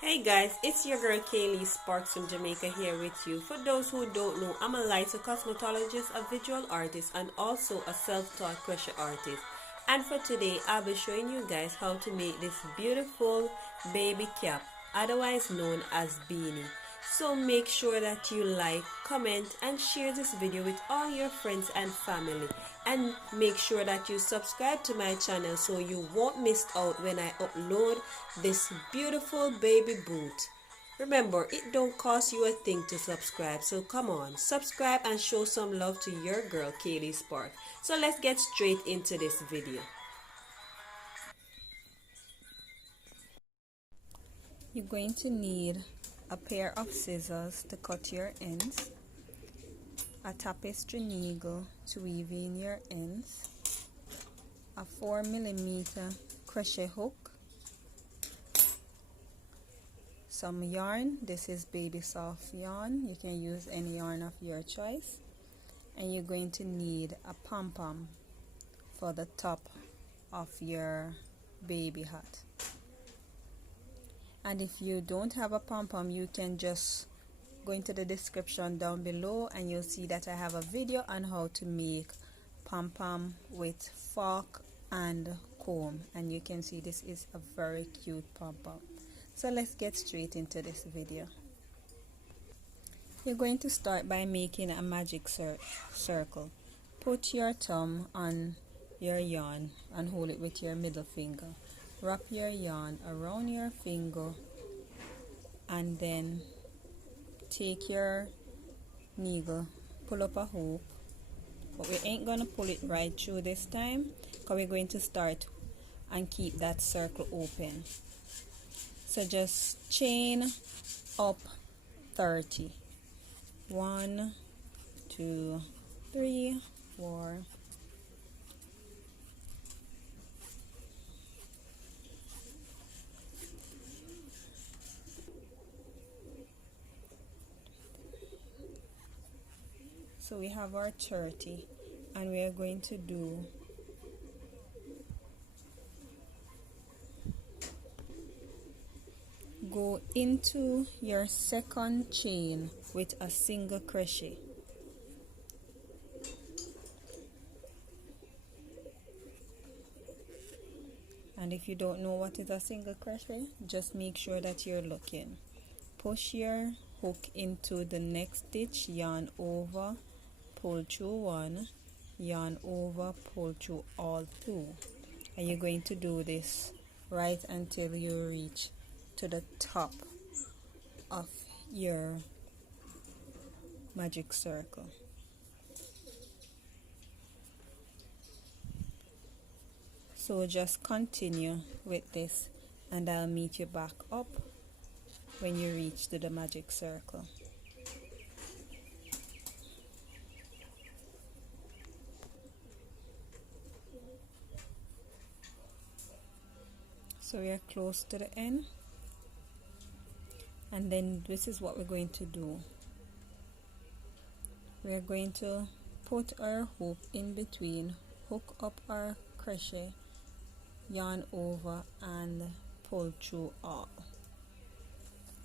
Hey guys, it's your girl Kaylee Sparks from Jamaica here with you. For those who don't know, I'm a licensed cosmetologist, a visual artist, and also a self-taught crochet artist. And for today, I'll be showing you guys how to make this beautiful baby cap, otherwise known as beanie. So make sure that you like, comment, and share this video with all your friends and family. And make sure that you subscribe to my channel so you won't miss out when I upload this beautiful baby boot. Remember, it don't cost you a thing to subscribe, so come on, subscribe and show some love to your girl Kaylee Spark. So let's get straight into this video. You're going to need a pair of scissors to cut your ends, a tapestry needle to weave in your ends, a 4mm crochet hook, some yarn. This is baby soft yarn. You can use any yarn of your choice. And you're going to need a pom-pom for the top of your baby hat. And if you don't have a pom-pom, you can just go into the description down below and you'll see that I have a video on how to make pom-pom with fork and comb, and you can see this is a very cute pom-pom. So let's get straight into this video. You're going to start by making a magic circle. Put your thumb on your yarn and hold it with your middle finger. Wrap your yarn around your finger and then take your needle, pull up a hoop, but we ain't gonna pull it right through this time because we're going to start and keep that circle open. So just chain up 30. 1, 2, 3, 4. So we have our 30 and we are going to do go into your second chain with a single crochet. And if you don't know what is a single crochet, just make sure that you're looking. Push your hook into the next stitch, yarn over, pull through one, yarn over, pull through all two, and you're going to do this right until you reach to the top of your magic circle. So just continue with this and I'll meet you back up when you reach to the magic circle. So we are close to the end, and then this is what we're going to do. We are going to put our hook in between, hook up our crochet, yarn over and pull through all,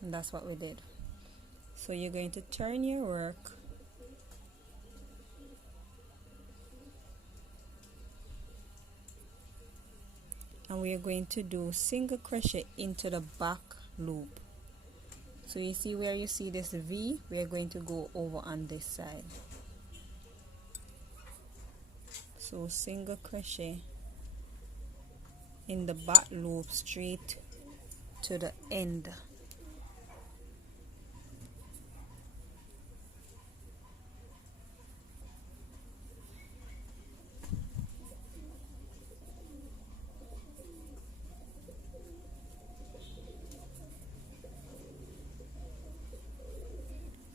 and that's what we did. So you're going to turn your work and we are going to do single crochet into the back loop. So you see where you see this V, we are going to go over on this side. So single crochet in the back loop straight to the end.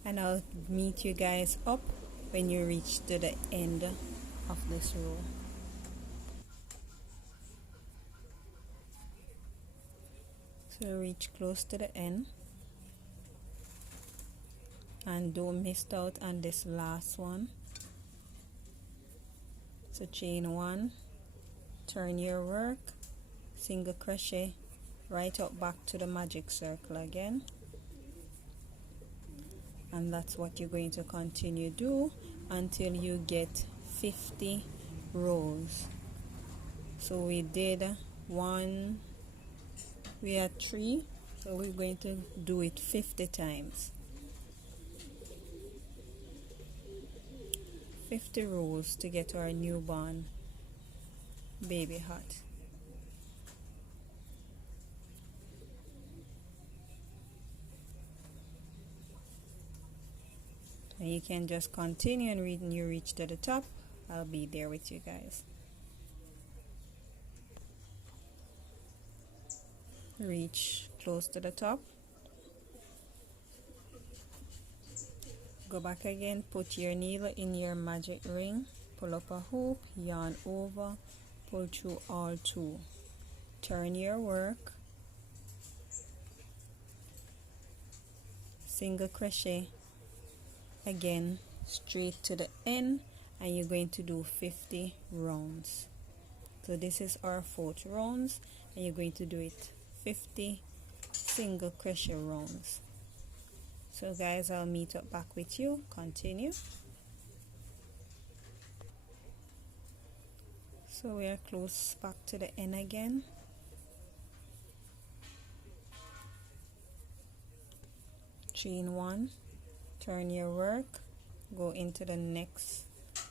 And I'll meet you guys up when you reach to the end of this row. So reach close to the end and don't miss out on this last one. So chain one, turn your work, single crochet, right up back to the magic circle again, and that's what you're going to continue do until you get 50 rows. So we did one, we had 3, so we're going to do it 50 times. 50 rows to get our newborn baby hat. And you can just continue, and when you reach to the top, I'll be there with you guys. Reach close to the top, go back again, put your needle in your magic ring, pull up a hoop, yarn over, pull through all 2, turn your work, single crochet again straight to the end, and you're going to do 50 rounds. So this is our 4th rounds, and you're going to do it 50 single crochet rounds. So guys, I'll meet up back with you. Continue. So we are close back to the end again. Chain 1, turn your work, go into the next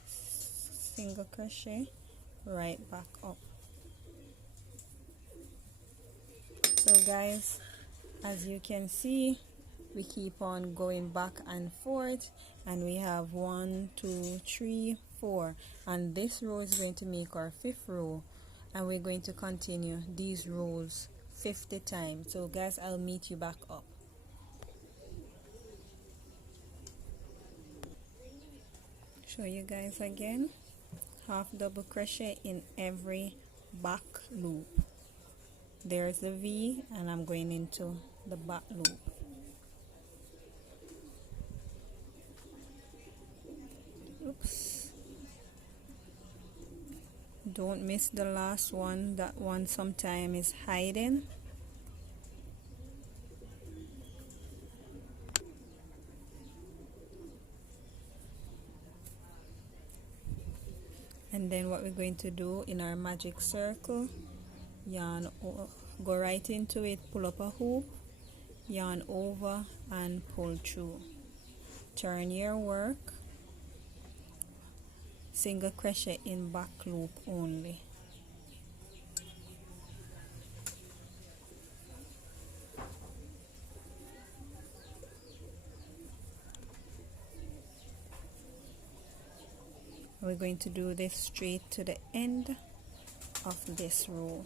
single crochet, right back up. So guys, as you can see, we keep on going back and forth, and we have 1, 2, 3, 4, and this row is going to make our 5th row, and we're going to continue these rows 50 times. So guys, I'll meet you back up. Show you guys again, half double crochet in every back loop. There's the V, and I'm going into the back loop. Oops, don't miss the last one. That one sometime is hiding. And then what we're going to do in our magic circle, yarn, go right into it, pull up a hoop, yarn over and pull through, turn your work, single crochet in back loop only. We're going to do this straight to the end of this row.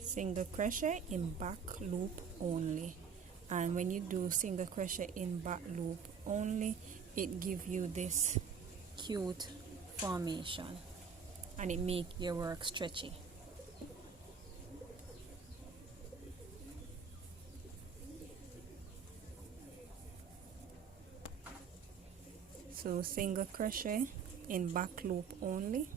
Single crochet in back loop only, and when you do single crochet in back loop only, it gives you this cute formation, and it make your work stretchy. So single crochet in back loop only,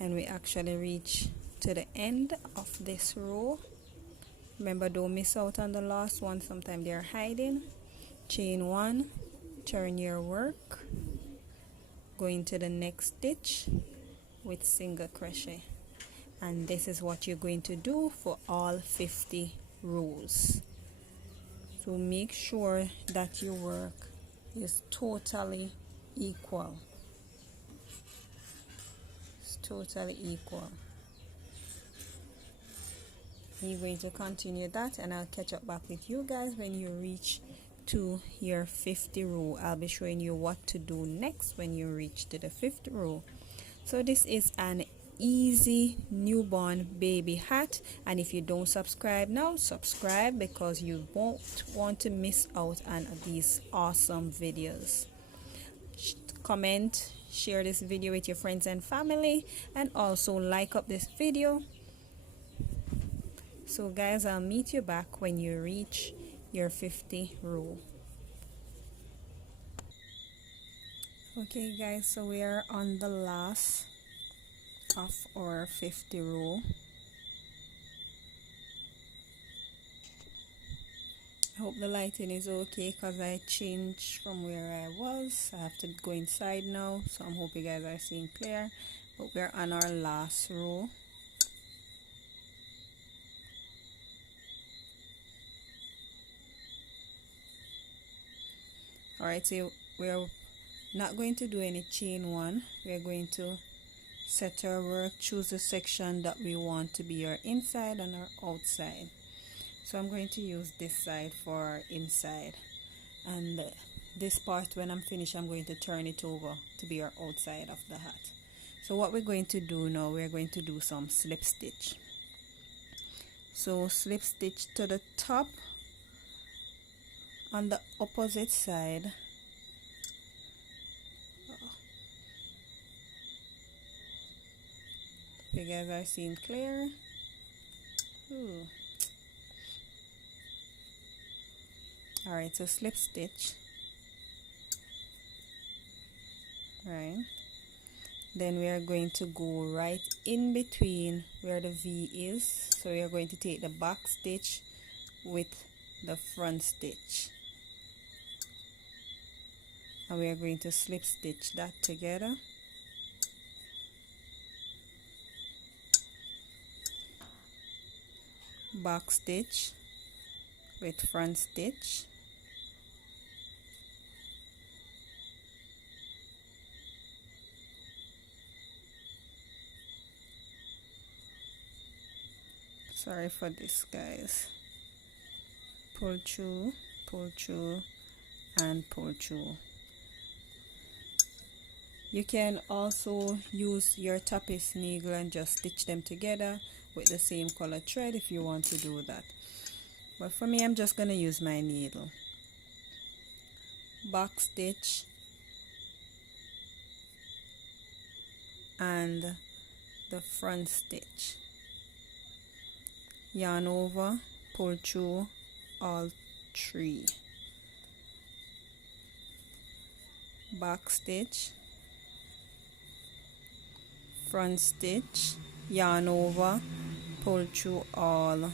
and we actually reach to the end of this row. Remember, don't miss out on the last one, sometimes they are hiding. Chain 1, turn your work, go into the next stitch with single crochet, and this is what you're going to do for all 50 rows. So make sure that your work is totally equal. It's totally equal. You're going to continue that, and I'll catch up back with you guys when you reach to your 50 row. I'll be showing you what to do next when you reach to the 50th row. So this is an easy newborn baby hat, and if you don't subscribe now, subscribe, because you won't want to miss out on these awesome videos. Comment, share this video with your friends and family, and also like up this video. So guys, I'll meet you back when you reach your 50 row. Okay guys, so we are on the last of our 50 row. I hope the lighting is okay because I changed from where I was. I have to go inside now, so I'm hoping you guys are seeing clear. But we're on our last row. Alright, so we're not going to do any chain one. We're going to set our work, choose the section that we want to be our inside and our outside. So I'm going to use this side for inside, and this part, when I'm finished, I'm going to turn it over to be our outside of the hat. So what we're going to do now, we're going to do some slip stitch. So slip stitch to the top on the opposite side. You guys are seeing clear? Ooh. Alright, so slip stitch. Right. Then we are going to go right in between where the V is. So we are going to take the back stitch with the front stitch. And we are going to slip stitch that together. Back stitch with front stitch. Sorry for this, guys. Pull through, and pull through. You can also use your tapis needle and just stitch them together with the same color thread if you want to do that. But for me, I'm just going to use my needle. Back stitch and the front stitch. Yarn over, pull through all three. Back stitch, front stitch, yarn over, pull through all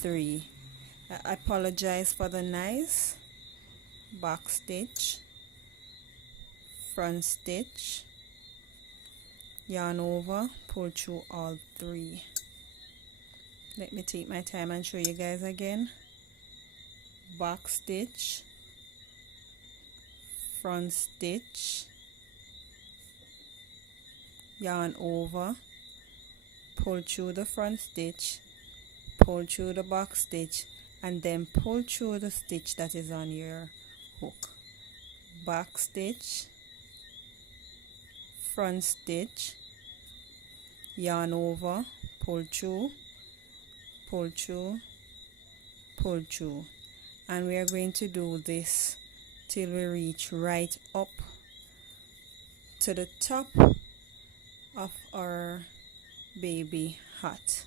three. I apologize for the noise. Back stitch, front stitch, yarn over, pull through all three. Let me take my time and show you guys again. Back stitch, front stitch, yarn over, pull through the front stitch, pull through the back stitch, and then pull through the stitch that is on your hook. Back stitch, front stitch, yarn over, pull through, pull through, pull through. And we are going to do this till we reach right up to the top of our baby hat.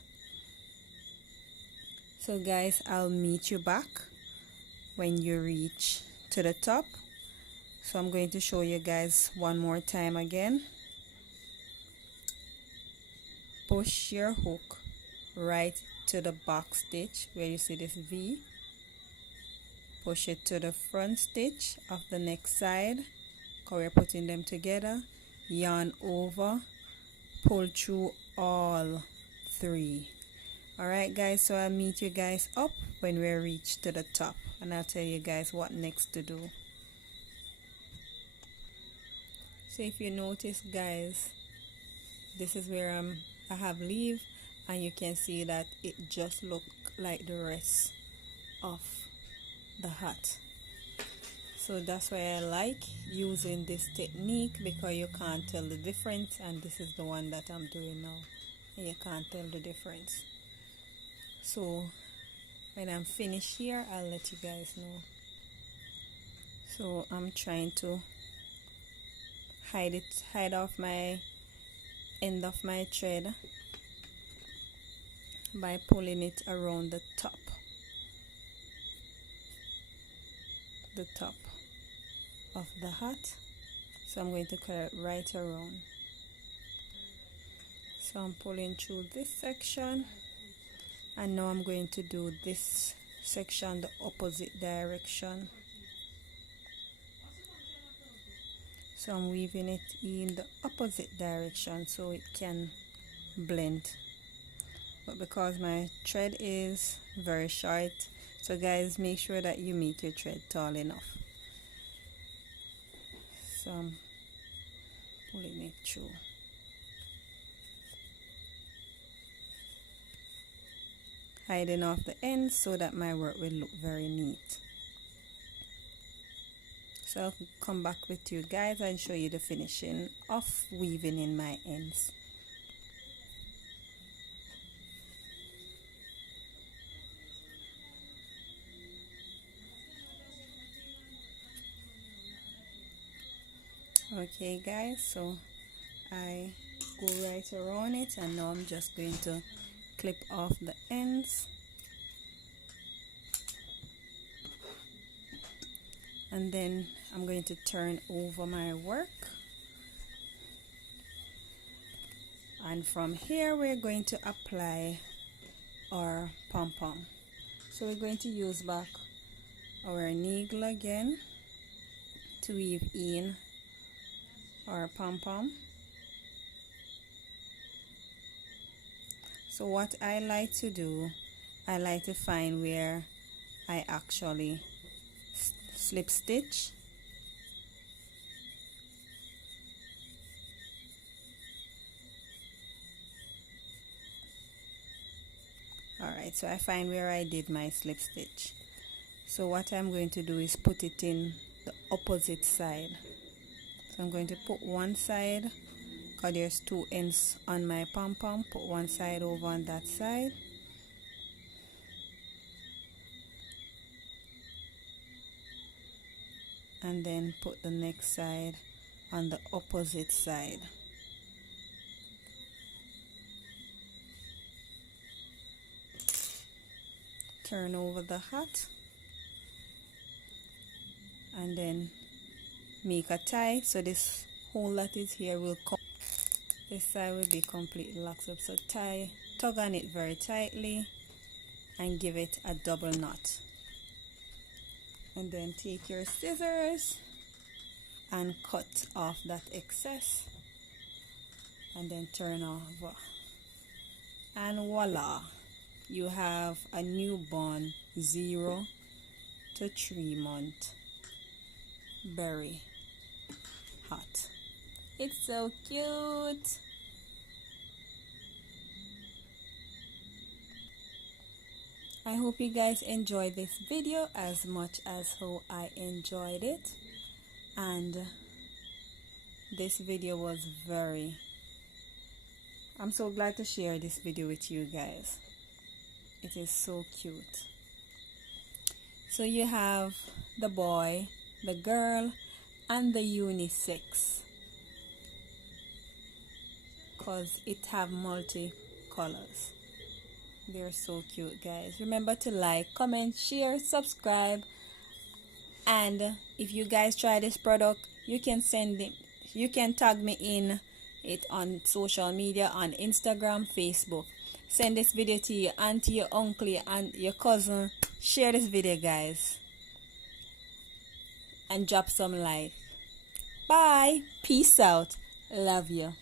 So guys, I'll meet you back when you reach to the top. So I'm going to show you guys one more time again. Push your hook right to the back stitch where you see this V. Push it to the front stitch of the next side, because we're putting them together. Yarn over, pull through all three. Alright guys, so I'll meet you guys up when we reach to the top, and I'll tell you guys what next to do. So if you notice guys, this is where I have leaf, and you can see that it just look like the rest of the hat. So that's why I like using this technique, because you can't tell the difference, and this is the one that I'm doing now, and you can't tell the difference. So when I'm finished here, I'll let you guys know. So I'm trying to hide off my end of my thread by pulling it around the top of the hat. So I'm going to cut it right around. So I'm pulling through this section, and now I'm going to do this section the opposite direction. So I'm weaving it in the opposite direction so it can blend. But because my thread is very short, so guys, make sure that you make your thread tall enough. So I'm pulling it through. Hiding off the ends so that my work will look very neat. So I'll come back with you guys and show you the finishing of weaving in my ends. Okay guys, so I go right around it, and now I'm just going to clip off the ends, and then I'm going to turn over my work, and from here we're going to apply our pom-pom. So we're going to use back our needle again to weave in our pom-pom. So what I like to do, I like to find where I actually slip stitch, alright, so I find where I did my slip stitch. So what I'm going to do is put it in the opposite side. So I'm going to put one side, because there's two ends on my pom-pom, put one side over on that side, and then put the next side on the opposite side. Turn over the hat, and then make a tie, so this hole that is here will come, this side will be completely locked up. So tug on it very tightly and give it a double knot, and then take your scissors and cut off that excess, and then turn over, and voila, you have a newborn 0 to 3 month berry hat. It's so cute. I hope you guys enjoyed this video as much as how I enjoyed it, and this video was I'm so glad to share this video with you guys. It is so cute. So you have the boy, the girl, and the unisex, because it have multi-colors. They're so cute, guys. Remember to like, comment, share, subscribe, and if you guys try this product, you can tag me in it on social media, on Instagram, Facebook. Send this video to your auntie, your uncle, and your cousin. Share this video, guys, and drop some like. Bye. Peace out. Love you.